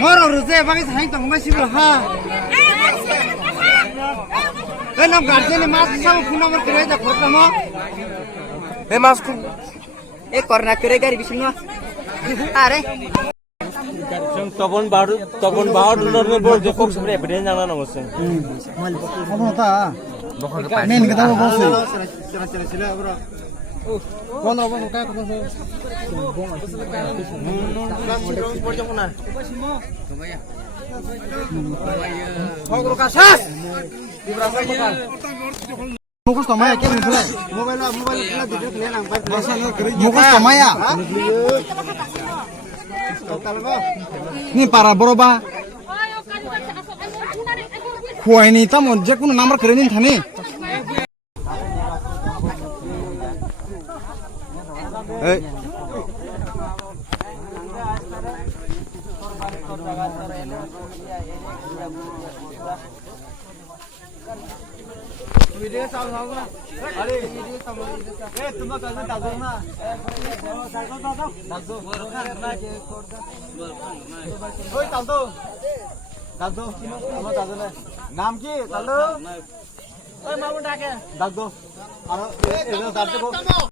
Moro ruze bagi saing tong ma sibro ha. E nam garden ne mas sa phone number kare da khotla mo. E mas ku e korna kare gari bisno. Are Tapan বাহাদুর নরনের বল যে Fox pray evidence জানা না হচ্ছে খবরটা main কথা বলছি কোন অবস্থা কায় কথা মুখস্থ মায়া কে নিলে মোবাইল খেলা ভিডিও খেলে না মুখস্থ মায়া নি পারা বড়বা খুয়াইনি তামন যে কোনো নাম্বার করে নিন থানি এই ভিডিও চাও না আরে ভিডিও চাও এ তোমরা কাছে দাও না ওই তালতো আমার দাদু না নাম কি তালতো ওই মামু ডাকে দাদু আর এ দাদু